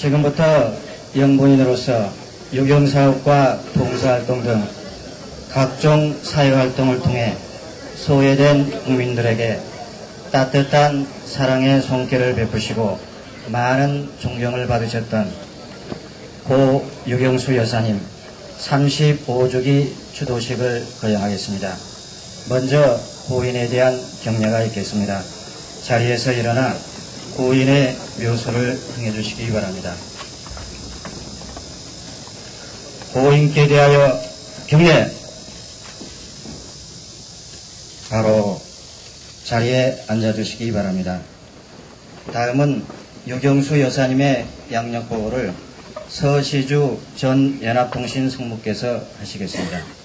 지금부터 영부인으로서 유경사업과 봉사활동 등 각종 사회활동을 통해 소외된 국민들에게 따뜻한 사랑의 손길을 베푸시고 많은 존경을 받으셨던 고 유경수 여사님 35주기 추도식을 거행하겠습니다. 먼저 고인에 대한 경례가 있겠습니다. 자리에서 일어나 고인의 묘소를 행해주시기 바랍니다. 고인께 대하여 경례. 바로 자리에 앉아주시기 바랍니다. 다음은 유경수 여사님의 양력보고를 서시주 전 연합통신 성무께서 하시겠습니다.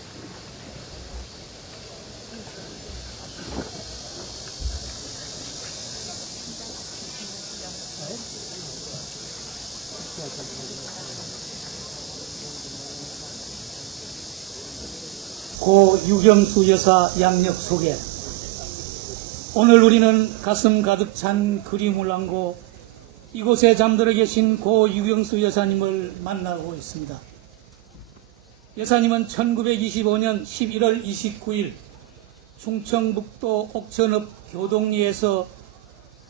고 유경수 여사 양력 소개. 오늘 우리는 가슴 가득 찬 그림을 안고 이곳에 잠들어 계신 고 유경수 여사님을 만나고 있습니다. 여사님은 1925년 11월 29일 충청북도 옥천읍 교동리에서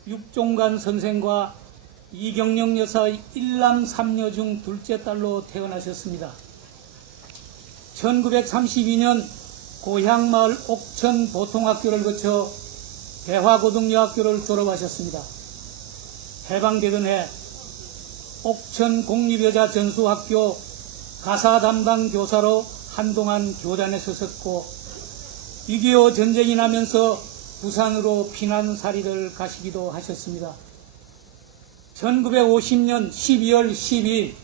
육종관 선생과 이경영 여사의 일남 삼녀 중 둘째 딸로 태어나셨습니다. 1932년 고향마을 옥천 보통학교를 거쳐 대화고등여학교를 졸업하셨습니다. 해방되던 해 옥천 공립여자전수학교 가사 담당 교사로 한동안 교단에 서셨고 6.25 전쟁이 나면서 부산으로 피난살이를 가시기도 하셨습니다. 1950년 12월 12일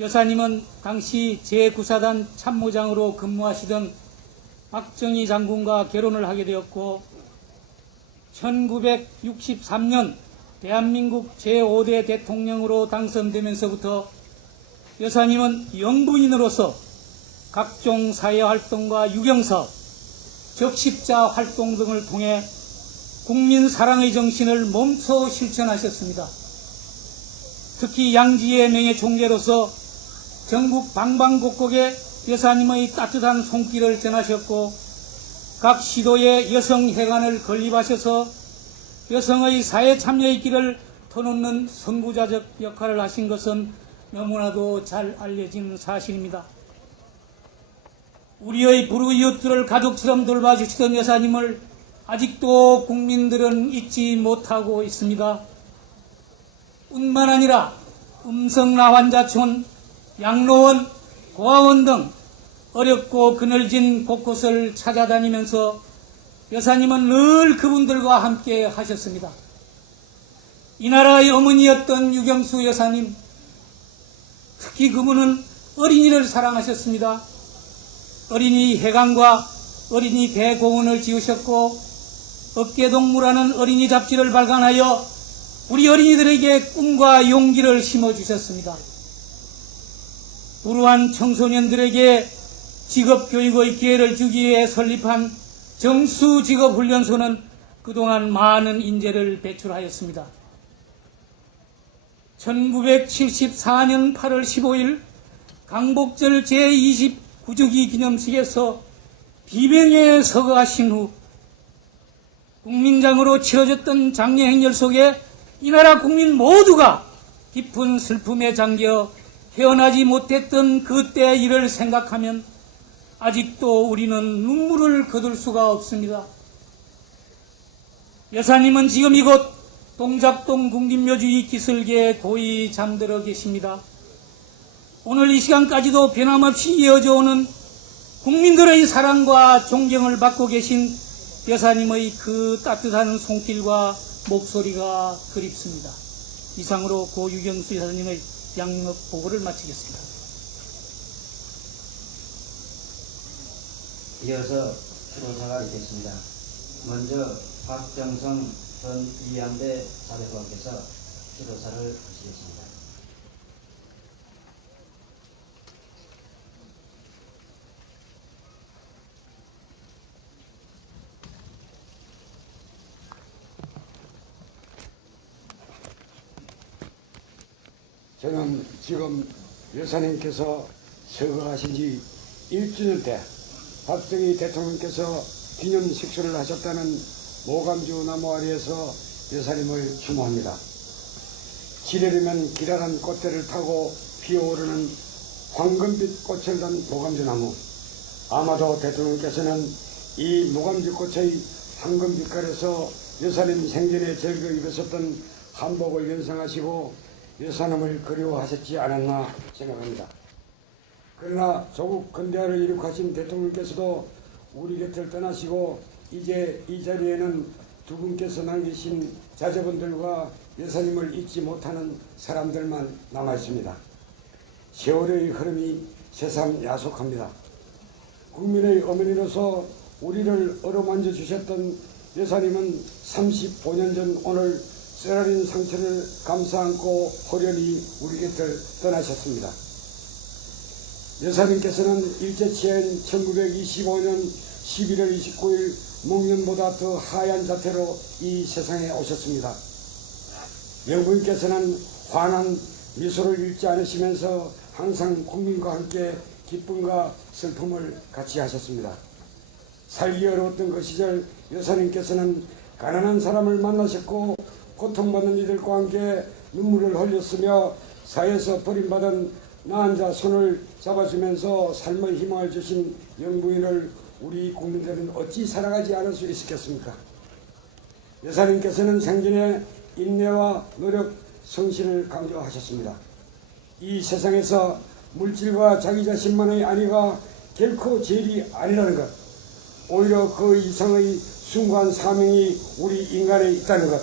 여사님은 당시 제9사단 참모장으로 근무하시던 박정희 장군과 결혼을 하게 되었고 1963년 대한민국 제5대 대통령으로 당선되면서부터 여사님은 영부인으로서 각종 사회활동과 유경사업, 적십자 활동 등을 통해 국민 사랑의 정신을 몸소 실천하셨습니다. 특히 양지의 명예총재로서 전국 방방곡곡에 여사님의 따뜻한 손길을 전하셨고 각 시도의 여성회관을 건립하셔서 여성의 사회 참여의 길을 터놓는 선구자적 역할을 하신 것은 너무나도 잘 알려진 사실입니다. 우리의 불우이웃들을 가족처럼 돌봐주시던 여사님을 아직도 국민들은 잊지 못하고 있습니다. 뿐만 아니라 음성나환자촌, 양로원, 고아원 등 어렵고 그늘진 곳곳을 찾아다니면서 여사님은 늘 그분들과 함께 하셨습니다. 이 나라의 어머니였던 유경수 여사님, 특히 그분은 어린이를 사랑하셨습니다. 어린이 해관과 어린이 대공원을 지으셨고 어깨동무라는 어린이 잡지를 발간하여 우리 어린이들에게 꿈과 용기를 심어주셨습니다. 불우한 청소년들에게 직업교육의 기회를 주기 위해 설립한 정수직업훈련소는 그 그동안 많은 인재를 배출하였습니다. 1974년 8월 15일 강복절 제29주기 기념식에서 비명에 서거하신 후 국민장으로 치러졌던 장례 행렬 속에 이 나라 국민 모두가 깊은 슬픔에 잠겨 헤어나지 못했던 그때 일을 생각하면 아직도 우리는 눈물을 거둘 수가 없습니다. 여사님은 지금 이곳 동작동 국립묘지 기슬계에 고이 잠들어 계십니다. 오늘 이 시간까지도 변함없이 이어져 오는 국민들의 사랑과 존경을 받고 계신 여사님의 그 따뜻한 손길과 목소리가 그립습니다. 이상으로 고 유경수 여사님의 양력 보고를 마치겠습니다. 이어서 추도사가 있겠습니다. 먼저 박정성 전 이양대 사대부관께서 추도사를 하시겠습니다. 저는 지금 여사님께서 서거하신 지 1주년 때 박정희 대통령께서 기념식사를 하셨다는 모감주 나무 아래에서 여사님을 추모합니다. 지려면 기랄한 꽃대를 타고 피어오르는 황금빛 꽃을 단 모감주 나무. 아마도 대통령께서는 이 모감주 꽃의 황금빛깔에서 여사님 생전에 즐겨 입으셨던 한복을 연상하시고 여사님을 그리워하셨지 않았나 생각합니다. 그러나 조국 근대화를 이룩하신 대통령께서도 우리 곁을 떠나시고 이제 이 자리에는 두 분께서 남기신 자제분들과 여사님을 잊지 못하는 사람들만 남아있습니다. 세월의 흐름이 새삼 야속합니다. 국민의 어머니로서 우리를 어루만져 주셨던 여사님은 35년 전 오늘 쓰라린 상처를 감싸 안고 호련히 우리 곁을 떠나셨습니다. 여사님께서는 일제치하인 1925년 11월 29일 목련보다 더 하얀 자태로 이 세상에 오셨습니다. 영부인께서는 환한 미소를 잃지 않으시면서 항상 국민과 함께 기쁨과 슬픔을 같이 하셨습니다. 살기 어려웠던 그 시절 여사님께서는 가난한 사람을 만나셨고 고통받는 이들과 함께 눈물을 흘렸으며 사회에서 버림받은 나한 자 손을 잡아주면서 삶의 희망을 주신 영부인을 우리 국민들은 어찌 살아가지 않을 수 있었겠습니까? 여사님께서는 생전에 인내와 노력, 성실을 강조하셨습니다. 이 세상에서 물질과 자기 자신만의 안위가 결코 제일이 아니라는 것, 오히려 그 이상의 숭고한 사명이 우리 인간에 있다는 것,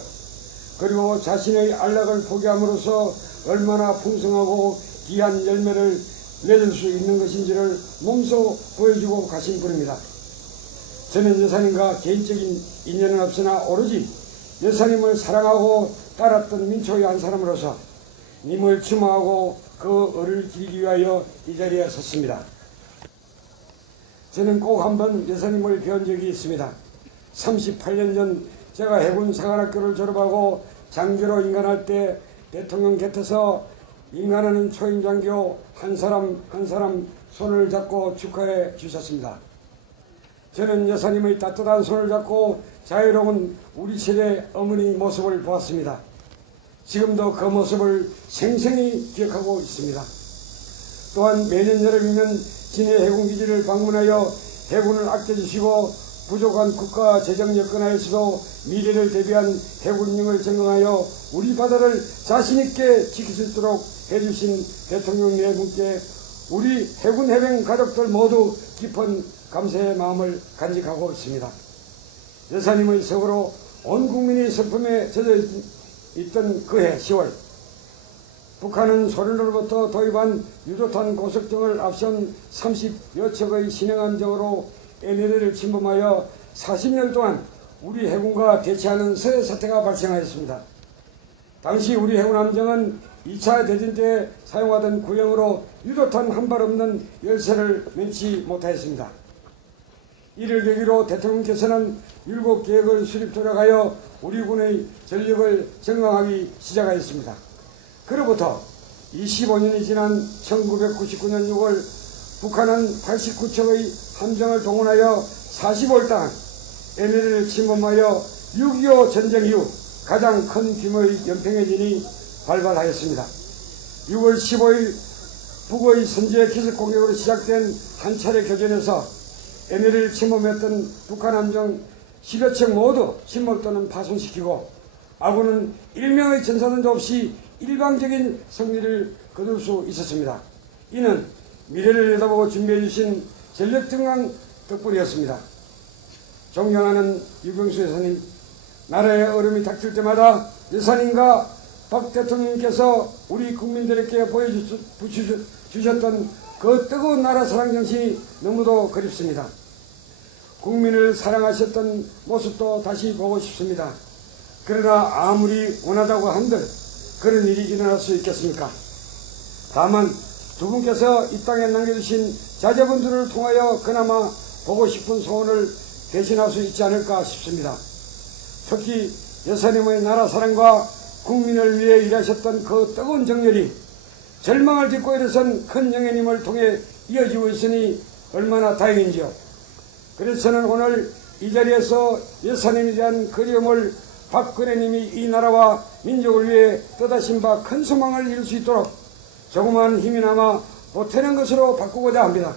그리고 자신의 안락을 포기함으로써 얼마나 풍성하고 귀한 열매를 맺을 수 있는 것인지를 몸소 보여주고 가신 분입니다. 저는 여사님과 개인적인 인연은 없으나 오로지 여사님을 사랑하고 따랐던 민초의 한 사람으로서 님을 추모하고 그 을을 기리기 위하여 이 자리에 섰습니다. 저는 꼭 한번 여사님을 배운 적이 있습니다. 38년 전 제가 해군 사관학교를 졸업하고 장교로 인간할 때 대통령 곁에서 인간하는 초임장교 한 사람 한 사람 손을 잡고 축하해 주셨습니다. 저는 여사님의 따뜻한 손을 잡고 자유로운 우리 세대 어머니 모습을 보았습니다. 지금도 그 모습을 생생히 기억하고 있습니다. 또한 매년 여름이면 진해 해군기지를 방문하여 해군을 아껴주시고 부족한 국가 재정 여건하에서도 미래를 대비한 해군령을 전공하여 우리 바다를 자신있게 지킬 수 있도록 해주신 대통령 네 분께 우리 해군 해병 가족들 모두 깊은 감사의 마음을 간직하고 있습니다. 여사님의 서거로 온 국민이 슬픔에 젖어 있던 그해 10월 북한은 소련으로부터 도입한 유조탄 고속정을 앞선 30여 척의 신형함정으로 NLL을 침범하여 40년 동안 우리 해군과 대치하는 서해 사태가 발생하였습니다. 당시 우리 해군함정은 2차 대전 때 사용하던 구형으로 유도탄 한 발 없는 열세를 면치 못하였습니다. 이를 계기로 대통령께서는 율곡 계획을 수립 조력하여 우리 군의 전력을 정강하기 시작하였습니다. 그로부터 25년이 지난 1999년 6월 북한은 89척의 함정을 동원하여 45일 동안 NLL을 침범하여 6.25 전쟁 이후 가장 큰 규모의 연평해진이 발발하였습니다. 6월 15일 북의 선제 기습 공격으로 시작된 한 차례 교전에서 NLL을 침범했던 북한 함정 10여 척 모두 침몰 또는 파손시키고 아군은 1명의 전사는도 없이 일방적인 승리를 거둘 수 있었습니다. 이는 미래를 내다보고 준비해 주신 전력 증강 덕분이었습니다. 존경하는 유경수 여사님, 나라의 어려움이 닥칠 때마다 여사님과 박 대통령님께서 우리 국민들에게 보여주셨던 그 뜨거운 나라 사랑 정신이 너무도 그립습니다. 국민을 사랑하셨던 모습도 다시 보고 싶습니다. 그러나 아무리 원하다고 한들 그런 일이 일어날 수 있겠습니까? 다만 두 분께서 이 땅에 남겨주신 자제분들을 통하여 그나마 보고 싶은 소원을 대신할 수 있지 않을까 싶습니다. 특히 여사님의 나라 사랑과 국민을 위해 일하셨던 그 뜨거운 정열이 절망을 딛고 일어선 큰 영예님을 통해 이어지고 있으니 얼마나 다행인지요. 그래서 저는 오늘 이 자리에서 여사님에 대한 그리움을 박근혜님이 이 나라와 민족을 위해 떠다신 바 큰 소망을 이룰 수 있도록 조그마한 힘이나마 보태는 것으로 바꾸고자 합니다.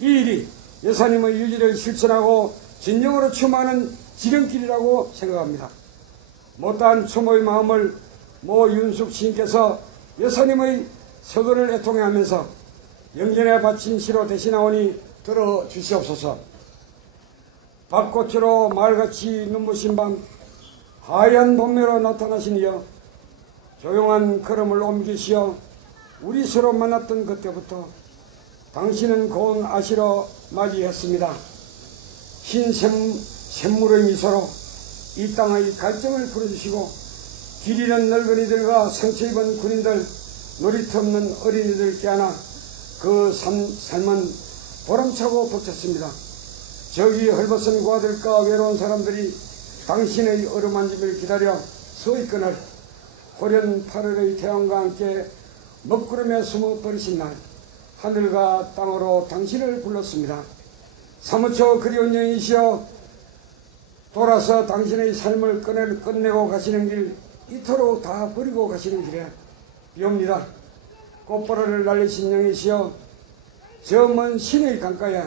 이 일이 여사님의 유지를 실천하고 진정으로 추모하는 지름길이라고 생각합니다. 못다한 추모의 마음을 모 윤숙 시인께서 여사님의 서거를 애통해하면서 영전에 바친 시로 대신하오니 들어주시옵소서. 밭꽃으로 마을같이 눈부신 밤 하얀 봄매로 나타나신 이여 조용한 걸음을 옮기시어 우리 서로 만났던 그때부터 당신은 고운 아시로 맞이했습니다. 흰 샘물의 미소로 이 땅의 갈증을 풀어주시고 길 잃은 늙은이들과 상처 입은 군인들, 놀이터 없는 어린이들 깨안아 그 삶은 보람차고 벅찼습니다. 저기 헐벗은 고아들과 외로운 사람들이 당신의 어루만짐을 기다려 서 있거늘 호련 8월의 태양과 함께 먹구름에 숨어 버리신 날 하늘과 땅으로 당신을 불렀습니다. 사무쳐 그리운 여인이시여 돌아서 당신의 삶을 끝내고 가시는 길 이토록 다 버리고 가시는 길에 비옵니다. 꽃보라를 날리신 영이시여 저 먼 신의 강가에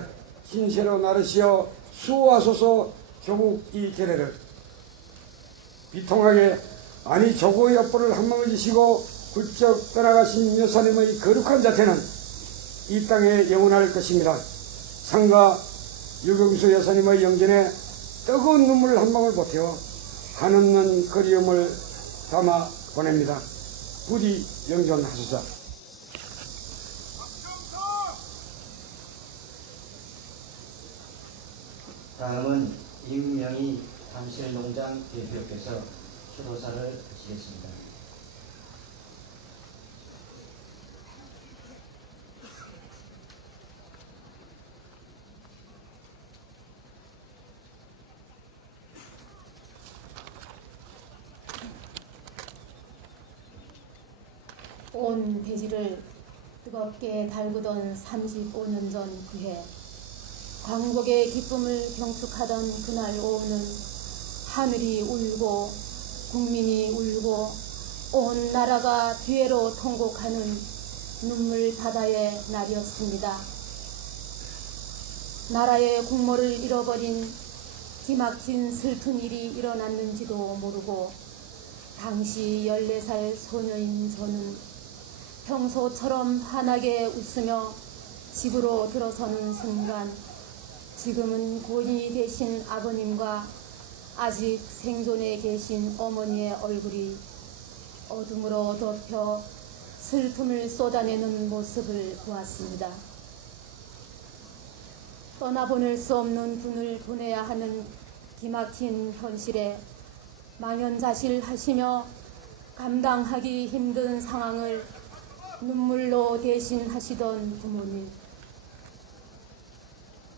흰새로 나르시어 수호하소서 조국 이 계례를 비통하게 아니 조국의 업보를 한몸에 지시고 훌쩍 떠나가신 여사님의 거룩한 자태는 이 땅에 영원할 것입니다. 상가 유경수 여사님의 영전에 뜨거운 눈물 한 방울 보태어 한없는 그리움을 담아 보냅니다. 부디 영존하소서. 다음은 임명희 담실농장 대표께서 추도사를 하시겠습니다. 온 대지를 뜨겁게 달구던 35년 전 그해 광복의 기쁨을 경축하던 그날 오후는 하늘이 울고 국민이 울고 온 나라가 뒤에로 통곡하는 눈물 바다의 날이었습니다. 나라의 국모를 잃어버린 기막힌 슬픈 일이 일어났는지도 모르고 당시 14살 소녀인 저는 평소처럼 환하게 웃으며 집으로 들어서는 순간 지금은 고인이 되신 아버님과 아직 생존해 계신 어머니의 얼굴이 어둠으로 덮여 슬픔을 쏟아내는 모습을 보았습니다. 떠나보낼 수 없는 분을 보내야 하는 기막힌 현실에 망연자실하시며 감당하기 힘든 상황을 눈물로 대신하시던 부모님.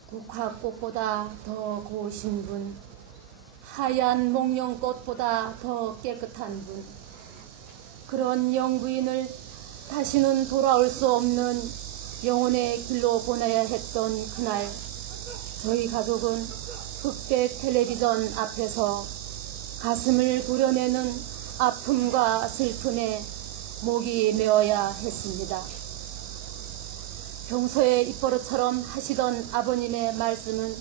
국화꽃보다 더 고우신 분, 하얀 목련꽃보다 더 깨끗한 분, 그런 영부인을 다시는 돌아올 수 없는 영혼의 길로 보내야 했던 그날, 저희 가족은 흑백 텔레비전 앞에서 가슴을 부려내는 아픔과 슬픔에 목이 메어야 했습니다. 평소에 입버릇처럼 하시던 아버님의 말씀은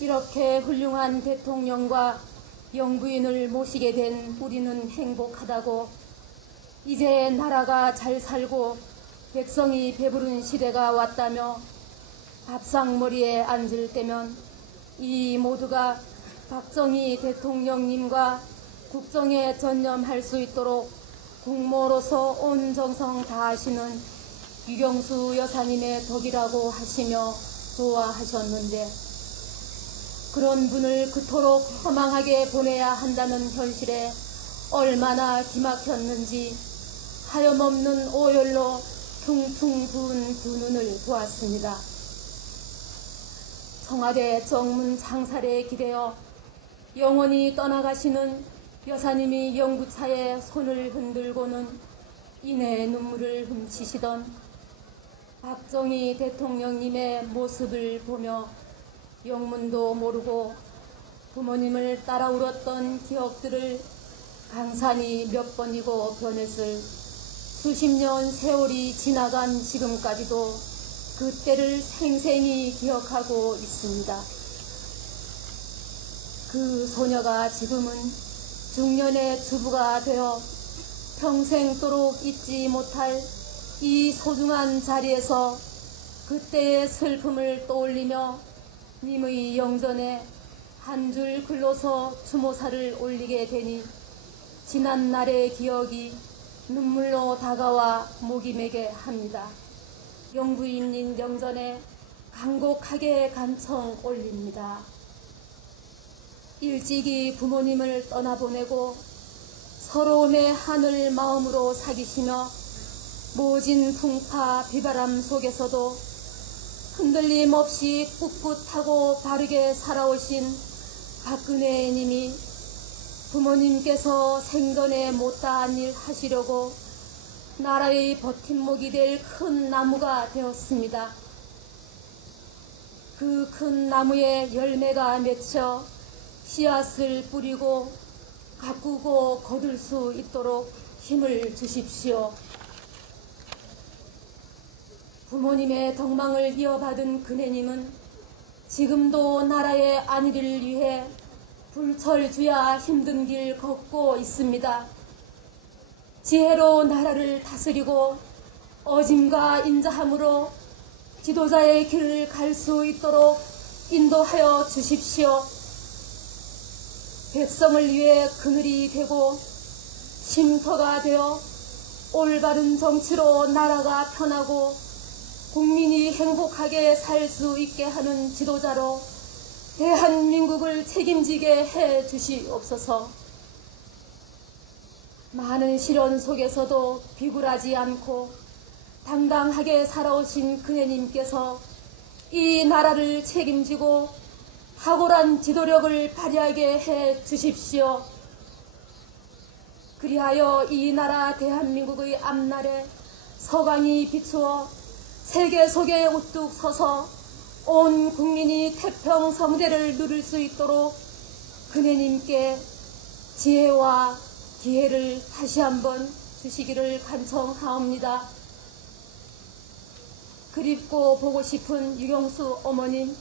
이렇게 훌륭한 대통령과 영부인을 모시게 된 우리는 행복하다고, 이제 나라가 잘 살고 백성이 배부른 시대가 왔다며 밥상머리에 앉을 때면 이 모두가 박정희 대통령님과 국정에 전념할 수 있도록 국모로서 온 정성 다하시는 유경수 여사님의 덕이라고 하시며 좋아하셨는데, 그런 분을 그토록 허망하게 보내야 한다는 현실에 얼마나 기막혔는지 하염없는 오열로 퉁퉁 부은 두 눈을 보았습니다. 청와대 정문 창살에 기대어 영원히 떠나가시는 여사님이 영부차에 손을 흔들고는 인의 눈물을 훔치시던 박정희 대통령님의 모습을 보며 영문도 모르고 부모님을 따라 울었던 기억들을 강산이 몇 번이고 변했을 수십 년 세월이 지나간 지금까지도 그때를 생생히 기억하고 있습니다. 그 소녀가 지금은 중년의 주부가 되어 평생도록 잊지 못할 이 소중한 자리에서 그때의 슬픔을 떠올리며 님의 영전에 한 줄 글로서 추모사를 올리게 되니 지난 날의 기억이 눈물로 다가와 목이 메게 합니다. 영부인님 영전에 간곡하게 간청 올립니다. 일찍이 부모님을 떠나보내고 서러움의 하늘 마음으로 사귀시며 모진 풍파 비바람 속에서도 흔들림 없이 꿋꿋하고 바르게 살아오신 박근혜 님이 부모님께서 생전에 못다한 일 하시려고 나라의 버팀목이 될 큰 나무가 되었습니다. 그 큰 나무에 열매가 맺혀 씨앗을 뿌리고 가꾸고 거둘 수 있도록 힘을 주십시오. 부모님의 덕망을 이어받은 그네님은 지금도 나라의 안위를 위해 불철주야 힘든 길 걷고 있습니다. 지혜로 나라를 다스리고 어짐과 인자함으로 지도자의 길을 갈 수 있도록 인도하여 주십시오. 백성을 위해 그늘이 되고 쉼터가 되어 올바른 정치로 나라가 편하고 국민이 행복하게 살 수 있게 하는 지도자로 대한민국을 책임지게 해 주시옵소서. 많은 시련 속에서도 비굴하지 않고 당당하게 살아오신 그네님께서 이 나라를 책임지고 탁월한 지도력을 발휘하게 해 주십시오. 그리하여 이 나라 대한민국의 앞날에 서강이 비추어 세계 속에 우뚝 서서 온 국민이 태평성대를 누릴 수 있도록 그네님께 지혜와 기회를 다시 한번 주시기를 간청하옵니다. 그립고 보고 싶은 유경수 어머님,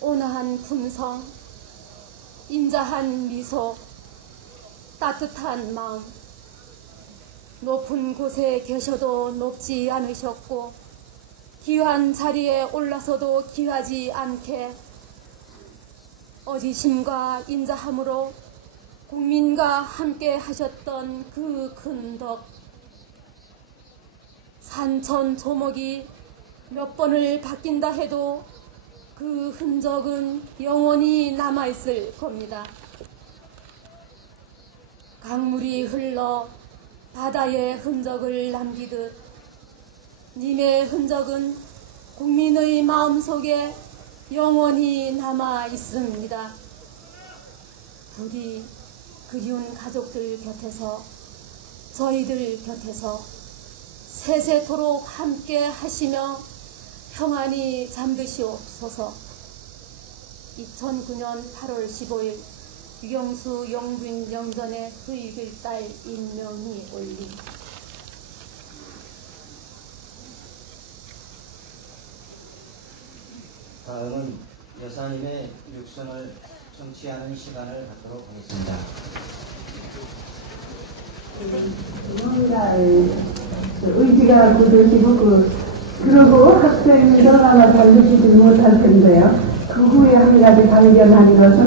온화한 품성, 인자한 미소, 따뜻한 마음, 높은 곳에 계셔도 높지 않으셨고 귀한 자리에 올라서도 귀하지 않게 어지심과 인자함으로 국민과 함께 하셨던 그 큰 덕, 산천 조목이 몇 번을 바뀐다 해도 그 흔적은 영원히 남아있을 겁니다. 강물이 흘러 바다의 흔적을 남기듯 님의 흔적은 국민의 마음속에 영원히 남아 있습니다. 부디 그리운 가족들 곁에서, 저희들 곁에서 세세토록 함께 하시며 평안히 잠드시옵소서. 2009년 8월 15일 유경수 영부인 영전의 후익을 딸 임명희 올림. 다음은 여사님의 육선을 청취하는 시간을 갖도록 하겠습니다. 뭔가 의지가 굳으시고 그러고 학생이 너무나 달리지도 못할 텐데요. 그 후에 한 가지 발견한 것은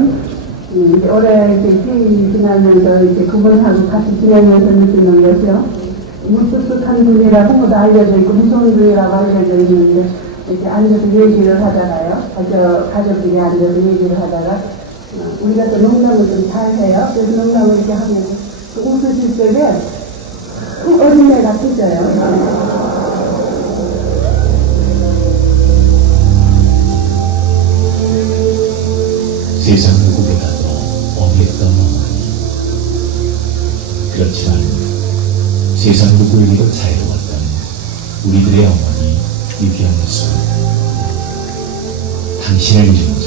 이제 올해 이제 퇴임 지나면서 이제 그분하고 같이 지내면서 느끼는 것이요. 무뚝뚝한 분이라고 모두 알려져 있고 무서운 분이라고 알려져 있는데 이렇게 앉아서 얘기를 하다가요. 가족들이 앉아서 얘기를 하다가 우리가 또 농담을 좀 잘해요. 그래서 농담을 이렇게 하면 웃으실 때면 어린애 같으셔요. 세상 누구보다도 어렸던 어머니. 그렇지만 세상 누구에게도 자유로웠던 우리들의 어머니 유경수. 당신을 잃은 지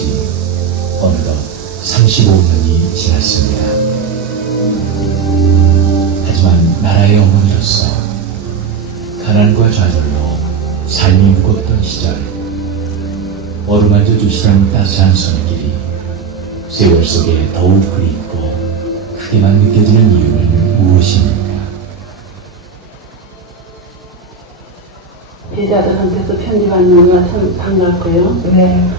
어느덧 35년이 지났습니다. 하지만 나라의 어머니로서 가난과 좌절로 삶이 무겁던 시절 어루만져 주시던 따스한 손길이 세월 속에 더욱 그립고 크게만 느껴지는 이유는 무엇입니까? 제자들한테도 편지 받는 거 참 반갑고요. 네.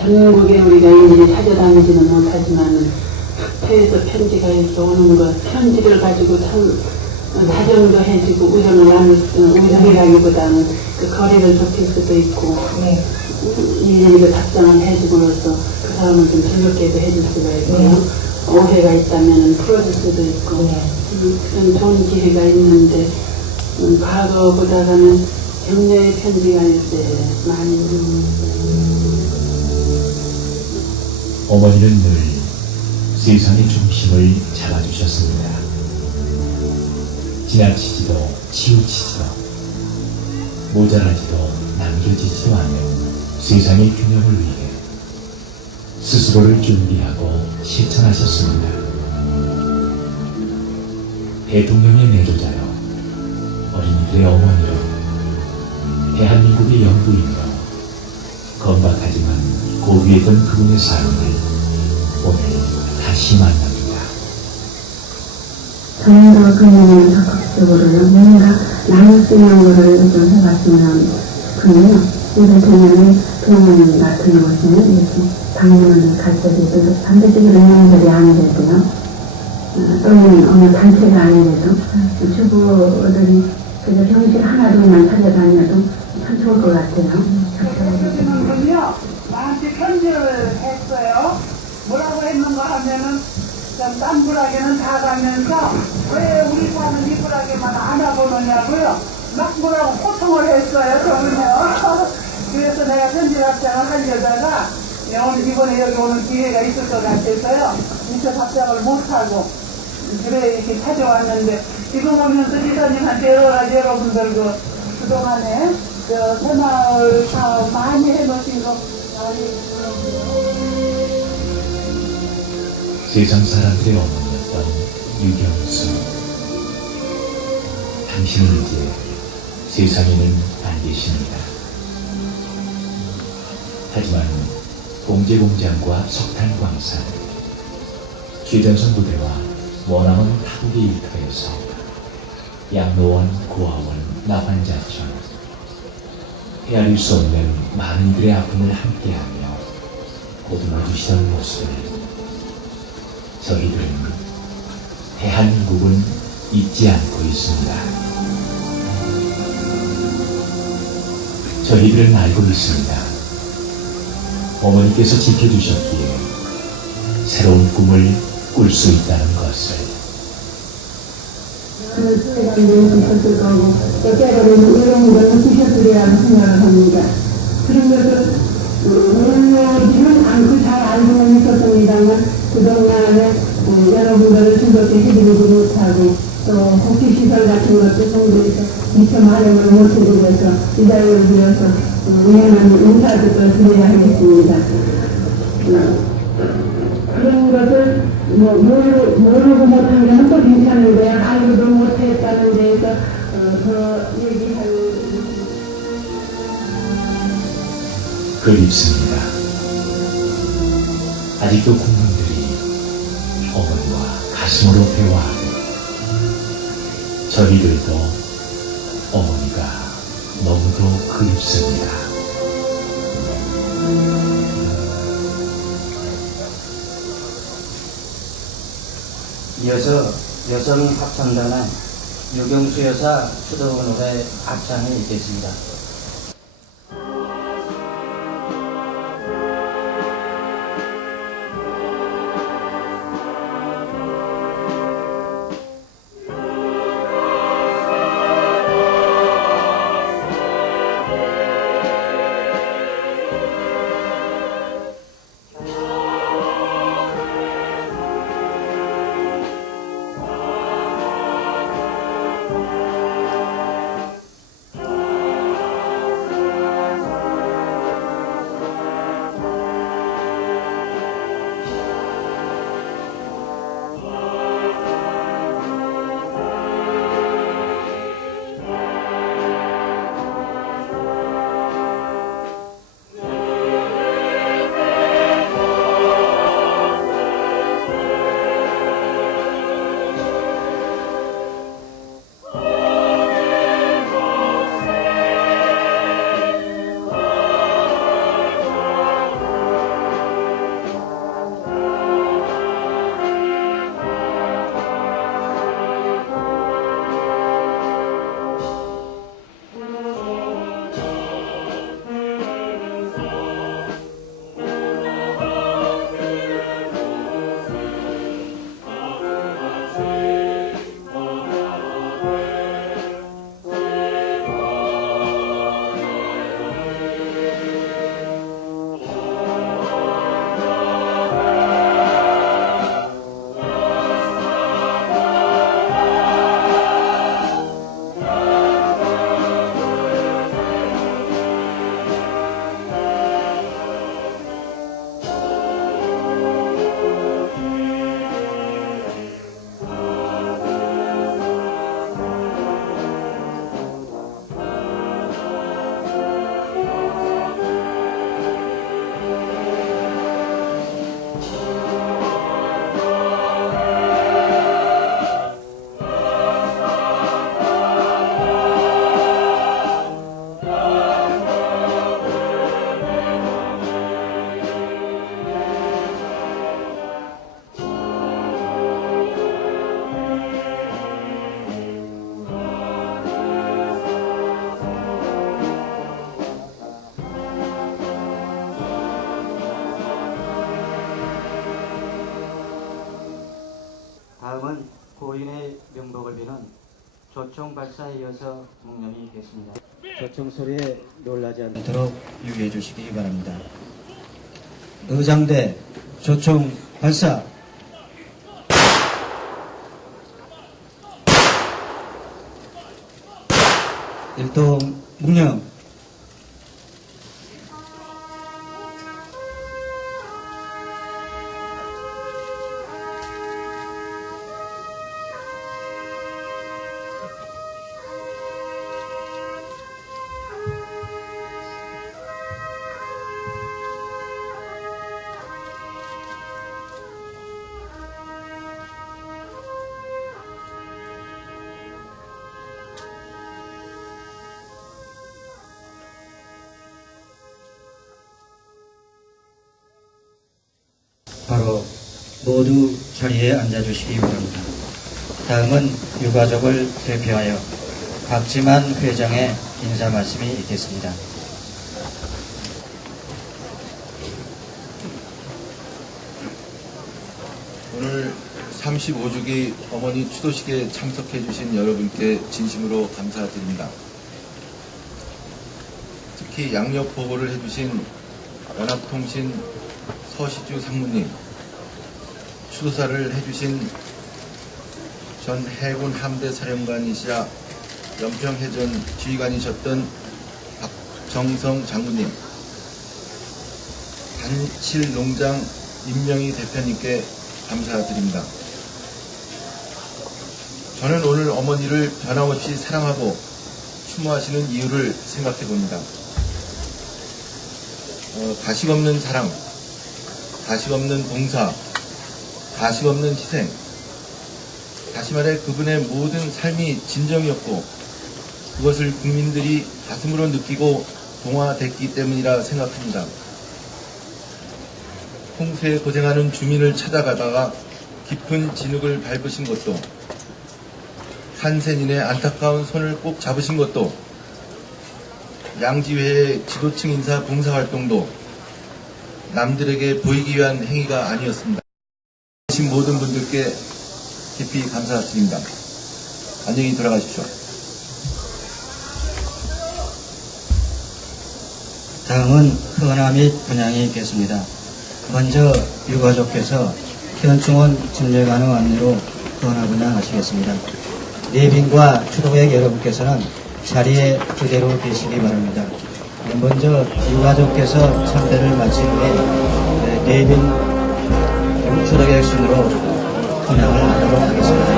전국에 우리가 일일이 찾아다니지는 못하지만 학교에서 편지가 이렇게 오는 것, 편지를 가지고 참 다정도 해주고 우정이라기보다는 그 거리를 좁힐 수도 있고 네. 일일이 그 답장을 해주고로서 그 사람을 좀 즐겁게도 해줄 수가 있고요. 오해가 있다면 풀어줄 수도 있고 그런 좋은 기회가 있는데 과거보다는 격려의 편지가 이제 많이 어머니는 늘 세상의 중심을 잡아주셨습니다. 지나치지도 치우치지도 모자라지도 남겨지지도 않는 세상의 균형을 위해 스스로를 준비하고 실천하셨습니다. 대통령의 내조자요, 어린이들의 어머니요, 대한민국의 영부인으로 건박하지만 고귀했던 그분의 삶을 오늘 다시 만납니다. 좀 더 그녀는 적극적으로요, 뭔가 나눌 수 있는 거를 좀 해봤으면 좋군요. 우리 그녀는 그녀는 같은 곳에는 이렇게 방문을 가져도 반드시 그런 명절이 아니래도요, 또는 어느 단체가 아니래도 주부들이 그저 형식 하나로만 찾아다녀도 참 좋을 것 같아요. 분요 나한테 편지를 했어요. 뭐라고 했는가 하면은 딴 부라기는 다 가면서 왜 우리 사는 이 부라기만 안아보느냐고요. 막 뭐라고 호통을 했어요. 저는요. 그래서 내가 편지 답장을 하려다가 이번에 여기 오는 기회가 있을 것 같아서요. 미처 답장을 못하고 그래 이렇게 찾아왔는데 지금 오면서 기사님한테 여러 가지 여러분들 그동안에 새마을 사업 많이 해놓으신 거 많이 들었고요. 세상 사람들의 어머니였던 유경수. 당신은 이제 세상에는 안 계십니다. 하지만 공제공장과 석탄광산, 최전선 부대와 원암원 타국의 일터에서 양로원, 고아원, 나환자촌, 헤아릴 수 없는 많은 이들의 아픔을 함께하며 보듬어주시던 모습을 저희들은, 대한민국은 잊지 않고 있습니다. 저희들은 알고 있습니다. 어머니께서 지켜주셨기에 새로운 꿈을 꿀 수 있다는 것을. 수혜감도 있었을 거고 또 때로는 이런 걸 느끼셨으리라 생각을 합니다. 그런 것을 물론이지는 않고 잘 알고는 있었습니다만 그동안에 여러분들을 즐겁게 해드리지 못하고 또 복지시설 같은 것도 성도에서 미처 마련을 못해드려서 이 자리를 빌어서 미안한 인사도 드려야 하겠습니다. 그런 것을 모르고 못한 게는 또 괜찮은데 알고도 못했다는 데에서 더 얘기할 그립습니다. 아직도 국민들이 어머니와 가슴으로 대화하고 저희들도 어머니가 너무도 그립습니다. 이어서 여성 합창단은 유경수 여사 추도 노래 합창을 읽겠습니다. 다음은 고인의 명복을 비는 조총 발사에 이어서 묵념이 있겠습니다. 조총 소리에 놀라지 않도록 유의해 주시기 바랍니다. 의장대 조총 발사. 일동 묵념. 바로 모두 자리에 앉아주시기 바랍니다. 다음은 유가족을 대표하여 박지만 회장의 인사 말씀이 있겠습니다. 오늘 제35주기 어머니 추도식에 참석해 주신 여러분께 진심으로 감사드립니다. 특히 양력 보고를 해주신 연합통신 서시주 상무님, 추도사를 해주신 전 해군 함대 사령관이시자 연평해전 지휘관이셨던 박정성 장군님, 단실농장 임명희 대표님께 감사드립니다. 저는 오늘 어머니를 변함없이 사랑하고 추모하시는 이유를 생각해 봅니다. 가식 없는 사랑, 가식 없는 봉사, 가식 없는 희생, 다시 말해 그분의 모든 삶이 진정이었고 그것을 국민들이 가슴으로 느끼고 동화됐기 때문이라 생각합니다. 홍수에 고생하는 주민을 찾아가다가 깊은 진흙을 밟으신 것도, 한센인의 안타까운 손을 꼭 잡으신 것도, 양지회의 지도층 인사 봉사활동도 남들에게 보이기 위한 행위가 아니었습니다. 계신 모든 분들께 깊이 감사드립니다. 안녕히 돌아가십시오. 다음은 헌화 및 분양이 있겠습니다. 먼저 유가족께서 현충원 진례관의 안내로 헌화 분양하시겠습니다. 내빈과 추도객 여러분께서는 자리에 그대로 계시기 바랍니다. 먼저 유가족께서 참배를 마친 후에 내빈 추도객 순으로 분양을 하도록 하겠습니다.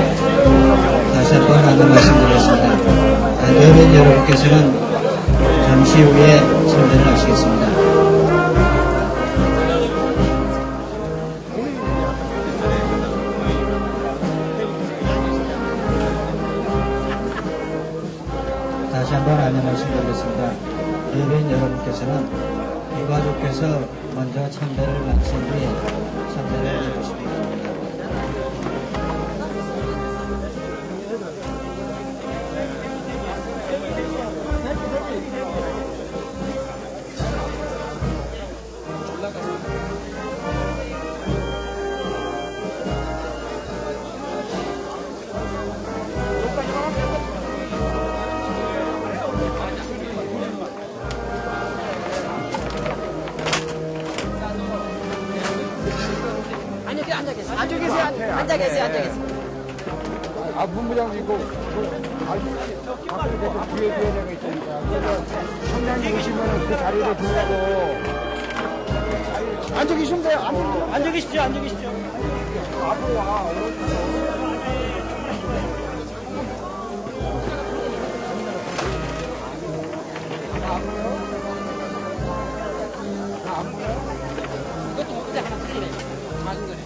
다시 한번 안내 말씀드리겠습니다. 내빈 여러분께서는 잠시 후에 참배를 하시겠습니다. 다시 한번 안내 말씀드리겠습니다. 예배인 여러분께서는 유가족께서 먼저 참배를 마친 후에 참배를 해주시기 바랍니다. 앉아 계세요. 아, 본부장도 있고, 앞으로 뒤에 내가 있으니까. 그래서 청장님 오시면 그 자리를 두라고. 앉아 계시면 돼요. 앉아 계십시오. 앞으로 와. 이것도 먹자 하나 틀리네. 작은 거네.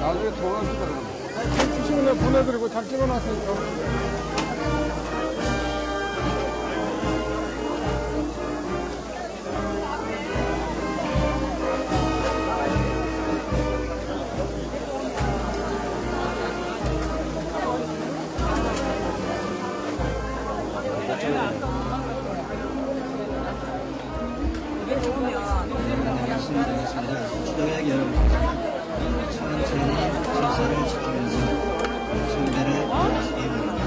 나중에 돌아갑시다. 주시면 보내드리고 잘 찍어놨으니까. 추도객 여러분께서는 천천히 질서를 지키면서 참배를 하시기 바랍니다.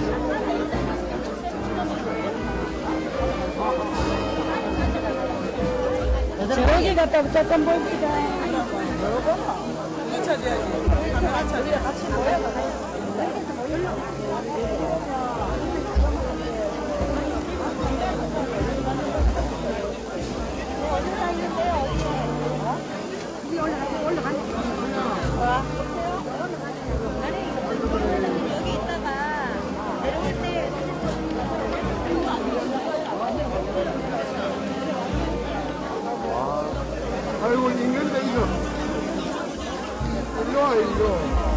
저기 갔다 잠깐 봅시다. 이거 찾아야지. 우리가 같이 모여가. 올라가는 거. 있는데 이거. 이리 와, 이거.